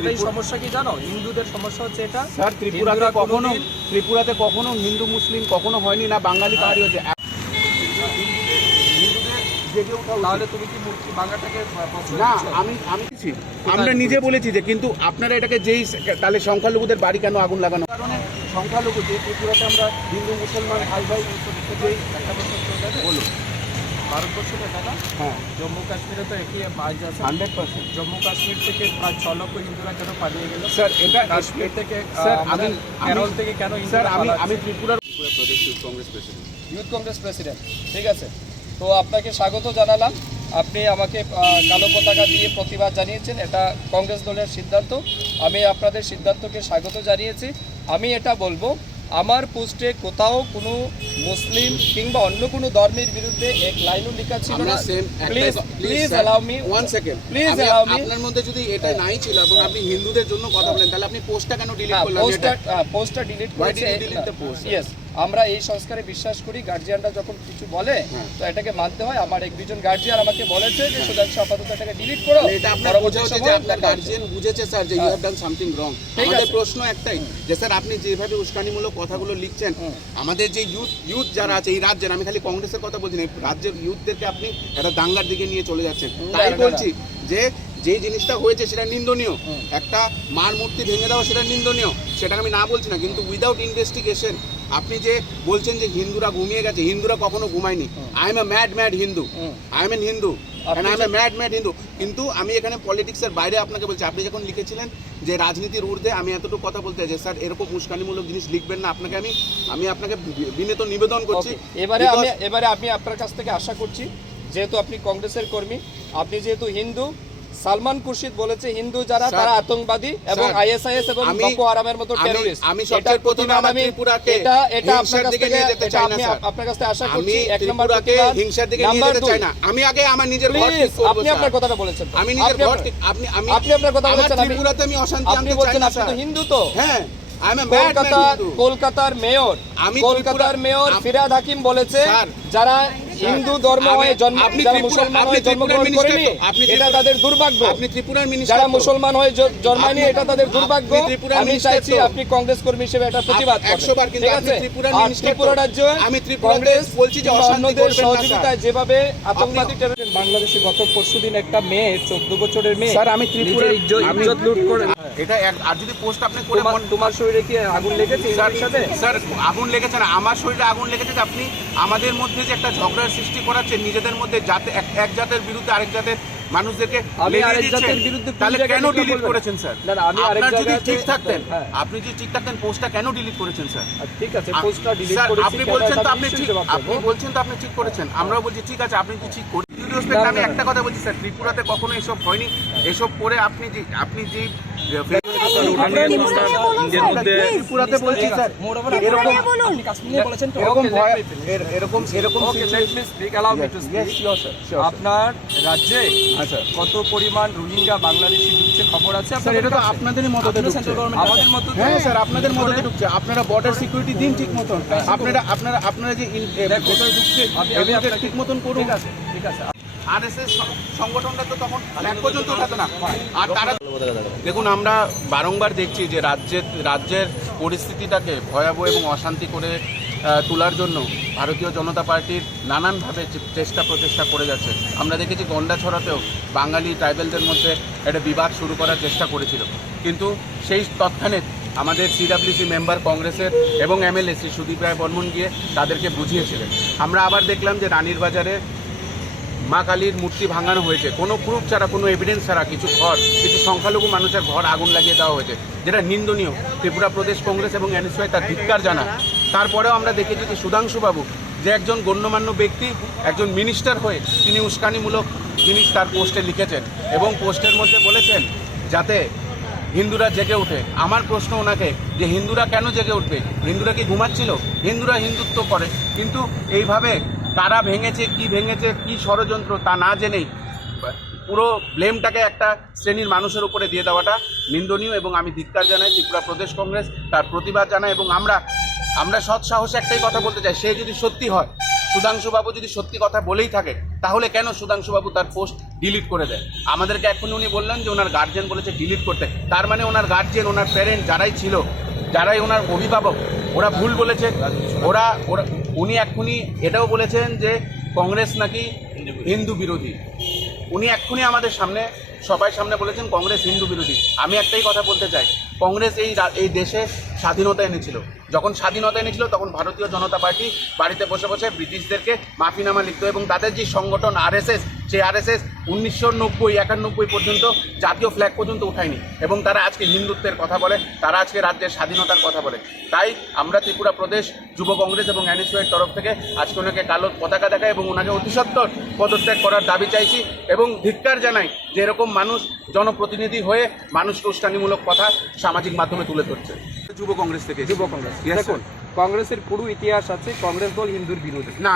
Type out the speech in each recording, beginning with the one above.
এটাই সমস্যা কি জানো? হিন্দুদের সমস্যা হচ্ছে এটা। স্যার ত্রিপুরাতে কখনো ত্রিপুরাতে কখনো হিন্দু মুসলিম কখনো হয়নি না বাঙালি পাহাড়ি উচিত। তাহলে তুমি কি মূর্তি না আমি আমি আমরা নিজে বলেছি যে কিন্তু আপনারা এটাকে যেই তাহলে সংখ্যালঘুদের বাড়ি কেন আগুন লাগানো? কারণে সংখ্যালঘু যে ত্রিপুরাতে আমরা হিন্দু মুসলমান ভাই ভাই যেই একটা বছর বলুন ভারতবর্ষের টাকা হ্যাঁ। জম্মু কাশ্মীরে তো একই আজ আছে। Hundred percent. জম্মু কাশ্মীর থেকে প্রায় ছ লক্ষ হিন্দুরা কেন পালিয়ে গেল? স্যার এটা কাশ্মীর থেকে স্যার, আমি- কেরল থেকে কেন স্যার আমি আমি ত্রিপুরার Tripura Pradesh youth Congress president youth Congress president ঠিক আছে? তো আপনাকে স্বাগত জানালাম। আপনি আমাকে কালো পতাকা দিয়ে প্রতিবাদ জানিয়েছেন এটা কংগ্রেস দলের সিদ্ধান্ত। আমি আপনাদের সিদ্ধান্তকে স্বাগত জানিয়েছি। আমি এটা বলব আমার পোস্টে কোথাও কোনো মুসলিম কিংবা অন্য কোনো ধর্মের বিরুদ্ধে এক লাইনও লেখা ছিল না please please allow me one second please allow me আপনার মধ্যে যদি এটা নাই ছিল এবং আপনি হিন্দুদের জন্য কথা বলেন তাহলে আপনি পোস্টটা কেন ডিলিট করলেন? পোস্টটা পোস্টটা ডিলিট করেছে did you delete ইয়েস আমরা এই সংস্কারে বিশ্বাস করি গার্জিয়ানরা যখন কিছু বলে হ্যাঁ। তো এটাকে মানতে হয়। আমার এক দুজন গার্জিয়ান আমাকে বলেছে যে সুধাংশু আপাতত এটাকে ডিলিট করো। তাহলে এটা আপনার বোঝা হচ্ছে যে আপনার গার্জিয়ান বুঝেছে স্যার যে you have done something wrong আমাদের প্রশ্ন একটাই যে স্যার আপনি যেভাবে উস্কানিমূলক কথাগুলো লিখছেন আমাদের যে ইউথ ইউথ যারা আছে এই রাজ্যের আমি খালি কংগ্রেসের কথা বলছি না রাজ্যের ইউথদেরকে আপনি একটা দাঙ্গার দিকে নিয়ে চলে যাচ্ছেন। তাই। বলছি যে যে জিনিসটা হয়েছে সেটা নিন্দনীয়। একটা মার মূর্তি ভেঙে দেওয়া সেটা নিন্দনীয়। সেটা আমি না বলছি না কিন্তু উইদাউট ইনভেস্টিগেশন আপনি যে বলছেন যে হিন্দুরা ঘুমিয়ে গেছে হিন্দুরা কখনো ঘুমায়নি। I am a mad mad Hindu. I am an Hindu mad mad Hindu কিন্তু আমি এখানে পলিটিক্সের বাইরে আপনাকে বলছি আপনি যখন লিখেছিলেন যে রাজনীতির ঊর্ধ্বে আমি এতটুকু কথা বলতে চাই স্যার এরকম উস্কানিমূলক জিনিস লিখবেন না আপনাকে আমি। আমি আপনাকে বিনীত নিবেদন করছি। এবারে আমি এবারে আমি আপনার কাছ থেকে আশা করছি যেহেতু আপনি কংগ্রেসের কর্মী আপনি যেহেতু হিন্দু সালমান খুরশিদ বলেছে হিন্দু যারা তারা আতঙ্কবাদী এবং আইএসআইএস এবং বকো হারামের মতো টেরোরিস্ট আমি সবচেয়ে প্রথমে আমার আমি ত্রিপুরাকে এটা এটা আপনার কাছ থেকে নিয়ে যেতে চাই না, স্যার। আপনার কাছ থেকে আশা করছি এক নম্বর ত্রিপুরাকে হিংসার দিকে নিয়ে যেতে চাই না। আমি আগে আমার নিজের ঘর ঠিক করব আপনি আপনার কথাটা বলেছেন আমি নিজের ঘর আপনি আমি আপনি আপনার কথা বলেছেন আমি ত্রিপুরাতে আমি অশান্তি আনতে চাই না আপনি তো হিন্দু তো। হ্যাঁ কলকাতার মেয়র আমি কলকাতার মেয়র ফিরাদ হাকিম বলেছে যারা হিন্দু ধর্ম হয়ে জন্ম আপনি যারা মুসলমান হয়ে জন্মগ্রহণ করেনি আপনি এটা তাদের দুর্ভাগ্য। আপনি ত্রিপুরার মিনিস্টার যারা মুসলমান হয়ে জন্মায়নি এটা তাদের দুর্ভাগ্য। আমি চাইছি আপনি কংগ্রেস কর্মী হিসেবে এটা প্রতিবাদ একশো বার কিন্তু আপনি ত্রিপুরার minister ত্রিপুরা। রাজ্যে আমি কংগ্রেস বলছি যে অন্যদের সহযোগিতায় যেভাবে আতঙ্কবাদী বাংলাদেশে গত পরশুদিন একটা মেয়ে চোদ্দ বছরের মেয়ে স্যার, আমি ত্রিপুরার- ইজ্জত- ইজ্জত লুট করে এটা আর যদি পোস্ট আপনি করে তোমার শরীরে কি আগুন লেগেছে সাথে? স্যার আগুন লেগেছে না। আমার শরীরে আগুন লেগেছে যে আপনি আমাদের মধ্যে যে একটা ঝগড়ার সৃষ্টি করাচ্ছেন নিজেদের মধ্যে জাতে এক- জাতের বিরুদ্ধে আরেক জাতের মানুষদেরকে তাহলে কেন ডিলিট করেছেন স্যার আপনার যদি ঠিক থাকতেন হ্যাঁ। আপনি যদি ঠিক থাকতেন পোস্টটা কেন ডিলিট করেছেন স্যার ঠিক আছে পোস্টটা ডিলিট স্যার, আপনি বলছেন তো আপনি ঠিক আপনি বলছেন তো আপনি ঠিক করেছেন। আমরাও বলছি ঠিক আছে আপনি কি ঠিক করে Due respect, না, না, আমি একটা কথা বলছি স্যার ত্রিপুরাতে কখনো এসব হয়নি। এসব করে আপনি যে আপনি যে আপনার রাজ্যে কত পরিমাণ রোহিঙ্গা বাংলাদেশি ঢুকছে খবর আছে স্যার আপনাদের এটা তো কাছে? আপনাদের মদতে আপনাদের ঢুকছে আমাদের মতো হ্যাঁ স্যার আপনাদের মদতে ঢুকছে আপনারা বর্ডার সিকিউরিটি দিন ঠিক মতন আপনারা আপনারা আপনারা যে ভেতরে ঢুকছে ঠিক মতন করুন ঠিক আছে ঠিক আছে আরএসএস সংগঠনটা তো তখন এক পর্যন্ত উঠাতো না। আর তারা দেখুন আমরা বারংবার দেখছি যে রাজ্যের রাজ্যের পরিস্থিতিটাকে ভয়াবহ এবং অশান্তি করে তোলার জন্য ভারতীয় জনতা পার্টির নানানভাবে চেষ্টা প্রচেষ্টা করে যাচ্ছে। আমরা দেখেছি গন্ডা ছড়াতেও বাঙালি ট্রাইবেলদের মধ্যে একটা বিবাদ শুরু করার চেষ্টা করেছিল। কিন্তু সেই তৎক্ষণে আমাদের সিডাব্লিউসি মেম্বার কংগ্রেসের এবং এমএলএ শ্রী সুদীপ রায় বর্মন গিয়ে তাদেরকে বুঝিয়েছিলেন। আমরা আবার দেখলাম যে রানীর বাজারে মা কালীর মূর্তি ভাঙানো হয়েছে। কোনো প্রুফ ছাড়া, কোনো এভিডেন্স ছাড়া, কিছু ঘর, কিছু সংখ্যালঘু মানুষের ঘর আগুন লাগিয়ে দেওয়া হয়েছে, যেটা নিন্দনীয়। ত্রিপুরা প্রদেশ কংগ্রেস এবং এনএসওয়াই তার ধিক্কার জানা তারপরেও আমরা দেখেছি যে সুধাংশুবাবু, যে একজন গণ্যমান্য ব্যক্তি, একজন মিনিস্টার হয়ে তিনি উস্কানিমূলক জিনিস তার পোস্টে লিখেছেন এবং পোস্টের মধ্যে বলেছেন, যাতে হিন্দুরা জেগে ওঠে। আমার প্রশ্ন ওনাকে, যে হিন্দুরা কেন জেগে উঠবে? হিন্দুরা কি ঘুমাচ্ছিল? হিন্দুরা হিন্দুত্ব করে। কিন্তু এইভাবে কারা ভেঙেছে, কি ভেঙেছে, কি ষড়যন্ত্র তা না জেনেই পুরো ব্লেমটাকে একটা শ্রেণির মানুষের উপরে দিয়ে দেওয়াটা নিন্দনীয় এবং আমি ধিক্কার জানাই ত্রিপুরা প্রদেশ কংগ্রেস তার প্রতিবাদ জানাই এবং আমরা আমরা সৎ সাহসে একটাই কথা বলতে চাই, সে যদি সত্যি হয়, সুধাংশুবাবু যদি সত্যি কথা বলেই থাকে, তাহলে কেন সুধাংশুবাবু তার পোস্ট ডিলিট করে দেয়? আমাদেরকে এক্ষুনি উনি বললেন যে ওনার গার্জেন বলেছে ডিলিট করতে। তার মানে ওনার গার্জেন ওনার প্যারেন্ট যারাই ছিল, যারাই ওনার অভিভাবক, ওরা ভুল বলেছে, ওরা ওরা উনি এক্ষুনি এটাও বলেছেন যে কংগ্রেস নাকি হিন্দু বিরোধী। উনি এক্ষুনি আমাদের সামনে, সবাই সামনে বলেছেন কংগ্রেস হিন্দু বিরোধী। আমি একটাই কথা বলতে চাই, কংগ্রেস এই এই দেশে স্বাধীনতা এনেছিল। যখন স্বাধীনতা এনেছিল, তখন ভারতীয় জনতা পার্টি বাড়িতে বসে বসে ব্রিটিশদেরকে মাফিনামা লিখত এবং তাদের যে সংগঠন আরএসএস সেই আরএসএস উনিশশো নব্বই একানব্বই পর্যন্ত জাতীয় ফ্ল্যাগ পর্যন্ত উঠায়নি এবং তারা আজকে হিন্দুত্বের কথা বলে তারা আজকে রাজ্যের স্বাধীনতার কথা বলে। তাই আমরা ত্রিপুরা প্রদেশ যুব কংগ্রেস এবং এনএসইউয়ের তরফ থেকে আজকে ওনাকে কালো পতাকা দেখায় এবং ওনাকে অতিসত্বর পদত্যাগ করার দাবি চাইছি এবং ধিক্কার জানাই যে এরকম মানুষ জনপ্রতিনিধি হয়ে মানুষকে উস্কানিমূলক কথা সামাজিক মাধ্যমে তুলে ধরছে। যুব কংগ্রেস থেকে যুব কংগ্রেস। দেখুন কংগ্রেসের পুরো ইতিহাস আছে কংগ্রেস দল হিন্দুর বিরোধী না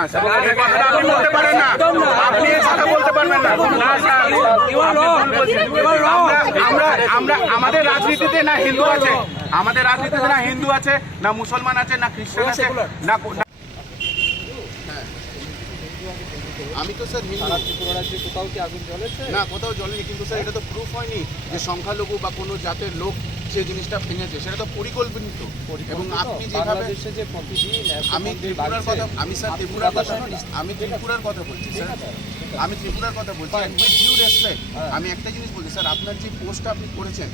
আমরা আমাদের রাজনীতিতে না হিন্দু আছে। আমাদের রাজনীতিতে না হিন্দু আছে না মুসলমান আছে না খ্রিস্টান আছে না কো- না- হ্যাঁ। আমি তো স্যার হিন্দু ত্রিপুরা রাজ্যে কোথাও কি আগুন জ্বলেছে? না কোথাও জলেনি কিন্তু স্যার এটা তো প্রুফ হয়নি যে সংখ্যালঘু বা কোনো জাতের লোক সেই জিনিসটা ভেঙেছে। সেটা তো পরিকল্পিত। এবং আপনি যেভাবে যে আমি ত্রিপুরার কথা আমি স্যার ত্রিপুরার কথা আমি ত্রিপুরার কথা বলছি স্যার। আমি ত্রিপুরার কথা বলছি. With due respect. আমি একটা জিনিস বলছি স্যার আপনার যে পোস্টটা আপনি করেছেন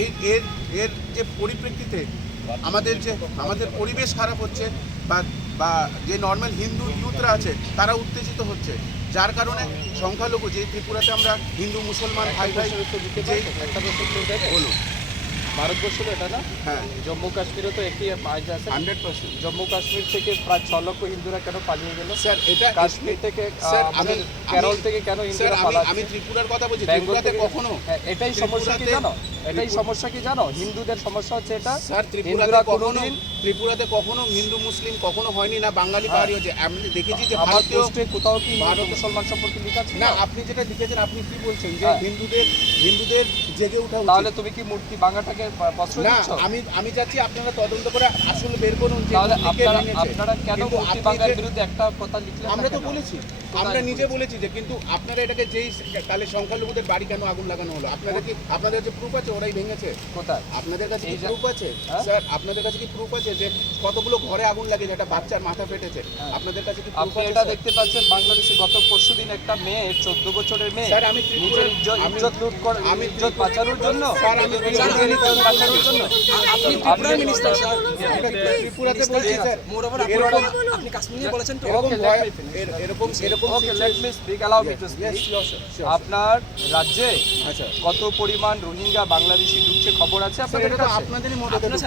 এর এর এর যে পরিপ্রেক্ষিতে আমাদের যে আমাদের পরিবেশ খারাপ হচ্ছে বা বা যে নর্মাল হিন্দু ইউথরা আছে তারা উত্তেজিত হচ্ছে। যার কারণে সংখ্যালঘু যে ত্রিপুরাতে আমরা হিন্দু মুসলমান ভাই ভাই একটা? বলুন। ভারতবর্ষ তো এটা না? হ্যাঁ। জম্মু কাশ্মীরে তো একটি আইন আছে। Hundred percent. জম্মু কাশ্মীর থেকে প্রায় ছ লক্ষ হিন্দুরা কেন পালিয়ে গেল? স্যার এটা কাশ্মীর থেকে স্যার, আমি- কেরল থেকে কেন হিন্দুরা আমি ত্রিপুরার কথা বলছি ত্রিপুরাতে কখনো হ্যাঁ, এটাই সমস্যা কি জানো? এটাই সমস্যা কি জানো? হিন্দুদের সমস্যা হচ্ছে এটা। স্যার ত্রিপুরাতে কখনো ত্রিপুরাতে কখনো হিন্দু মুসলিম কখনো হয়নি না বাঙালি হ্যাঁ। পাহাড়ি হয়েছে। আমি দেখেছি যে ভারতীয় কোথাও কি ভারত- মুসলমান সম্পর্কে লেখা না আপনি যেটা লিখেছেন আপনি কি বলছেন যে হ্যাঁ। হিন্দুদের হিন্দুদের জেগে ওঠা উচিত। তাহলে তুমি কি মূর্তি প্রশ্রয় না দিচ্ছ? আমি আমি চাচ্ছি আপনারা তদন্ত করে আসল বের করুন যে তাহলে আপনারা আপনারা কেন মূর্তি বাংলার বিরুদ্ধে একটা কথা লিখলেন আমরা তো বলেছি। আমরা নিজে বলেছি? বলেছি যে কিন্তু আপনারা এটাকে যেই তাহলে সংখ্যালঘুদের বাড়ি কেন আগুন লাগানো হলো? আপনাদের কি আপনাদের যে প্রুফ আছে ওরাই ভেঙেছে? কোথায়? আপনাদের কাছে কি প্রুফ আছে? হ্যাঁ? স্যার আপনাদের কাছে কি প্রুফ আছে যে কতগুলো ঘরে আগুন লাগে একটা বাচ্চার মাথা ফেটেছে? হ্যাঁ। আপনাদের কাছে কি প্রুফ আছে এটা দেখতে পাচ্ছেন বাংলাদেশে গত পরশুদিন একটা মেয়ে চোদ্দ বছরের মেয়ে স্যার, আমি নিজের ইজ্জত লুট করে আমি ইজ্জত বাঁচানোর জন্য? স্যার, আমি নিজের ইজ্জত বাঁচানোর জন্য? আপনি আপনি মিনিস্টার স্যার। ত্রিপুরাতে বলছি স্যার। মোরওভার এরকম আপনি কাশ্মীর বলেছেন তো? এরকম এরকম এরকম okay let me speak allow me to speak. আপনার রাজ্যে আচ্ছা কত পরিমাণ রোহিঙ্গা বাংলাদেশি ঢুকছে খবর আছে আপনাদের এটা কাছে? আপনাদেরই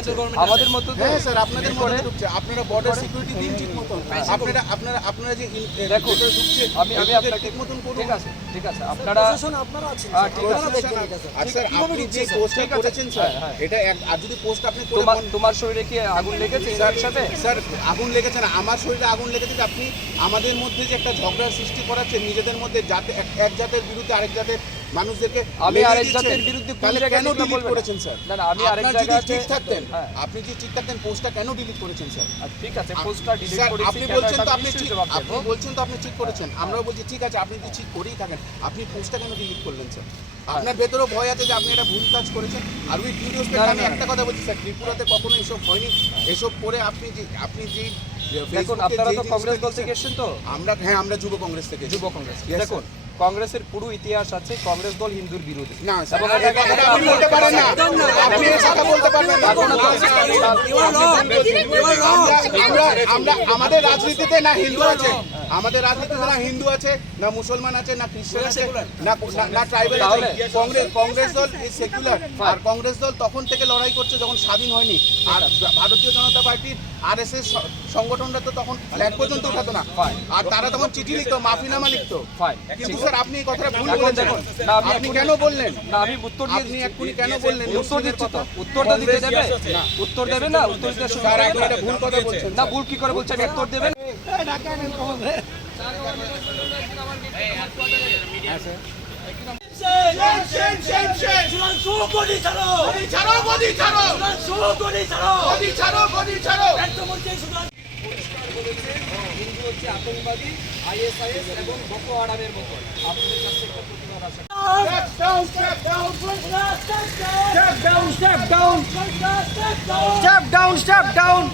গভর্নমেন্ট আমাদের মতো হ্যাঁ স্যার আপনাদের মধ্যে ঢুকছে। আপনারা বর্ডার সিকিউরিটি দিন ঠিক মতন আপনারা আপনারা আপনারা যে দেখুন, ঢুকছে আমি আমি আপনাকে ঠিক মতন করুন। ঠিক আছে ঠিক আছে। আপনারা প্রশাসন আপনারা আছেন হ্যাঁ, ঠিক আছে। আর স্যার আপনি যে পোস্টটা ঠিক আছে। করেছেন স্যার হ্যাঁ, হ্যাঁ। এটা এক আর যদি পোস্ট আপনি করে তোমার তোমার শরীরে কি আগুন লেগেছে এর সাথে? স্যার আগুন লেগেছে না। আমার শরীরে আগুন লেগেছে যে আপনি আমাদের মধ্যে যে একটা ঝগড়ার সৃষ্টি করাচ্ছেন নিজেদের মধ্যে জাতে এক- এক জাতের বিরুদ্ধে আরেক জাতের মানুষদেরকে আমি আরেক। জাতের বিরুদ্ধে কোন ডিলিট করেছেন স্যার? না, না, আমি আরেক আপনার ঠিক থাকতেন হ্যাঁ। আপনি ঠিক থাকতেন পোস্টটা কেন ডিলিট করেছেন স্যার? ঠিক আছে পোস্টটা ডিলিট করেছি আপনি বলছেন তো আপনি ঠিক আপনি বলছেন তো আপনি ঠিক করেছেন। আমরাও বলছি ঠিক আছে আপনি ঠিক করেই থাকেন আপনি পোস্টটা কেন ডিলিট করলেন স্যার? আপনার ভেতরেও ভয় আছে যে আপনি একটা ভুল কাজ করেছেন। আর না, আমি একটা কথা বলছি স্যার ত্রিপুরাতে কখনো এসব হয়নি। এসব করে আপনি যে আপনি যে দেখুন আপনারা তো কংগ্রেস দল থেকে এসেছেন তো? আমরা হ্যাঁ আমরা যুব কংগ্রেস থেকে যুব কংগ্রেস। দেখুন কংগ্রেসের পুরো ইতিহাস আছে কংগ্রেস দল হিন্দুর বিরোধী আমাদের রাজনীতিতে না হিন্দু আছে? আমাদের রাজনীতিতে না হিন্দু আছে না মুসলমান আছে না খ্রিস্টান আছে না না- না ট্রাইবাল আছে। কংগ্রেস কংগ্রেস দল ইজ সেকুলার আর কংগ্রেস দল তখন থেকে লড়াই করছে যখন স্বাধীন হয়নি। আর ভারতীয় জনতা পার্টির আরএসএস সংগঠনটা তো তখন ফ্ল্যাগ পর্যন্ত উঠাতো না। আর তারা তখন চিঠি লিখতো মাফিনামা লিখতো। কিন্তু স্যার আপনি এই কথাটা ভুল বলেছেন। দেখুন, আপনি কেন বললেন? না আমি উত্তর দিয়ে আপনি এক্ষুনি কেন বললেন? উত্তর দিচ্ছি তো। উত্তরটা দিতে দেবে? না। উত্তর দেবে না উত্তর দিতে স্যার আপনি এটা ভুল কথা বলছেন না ভুল কি করে বলছেন উত্তর দেবেন Step down, step down.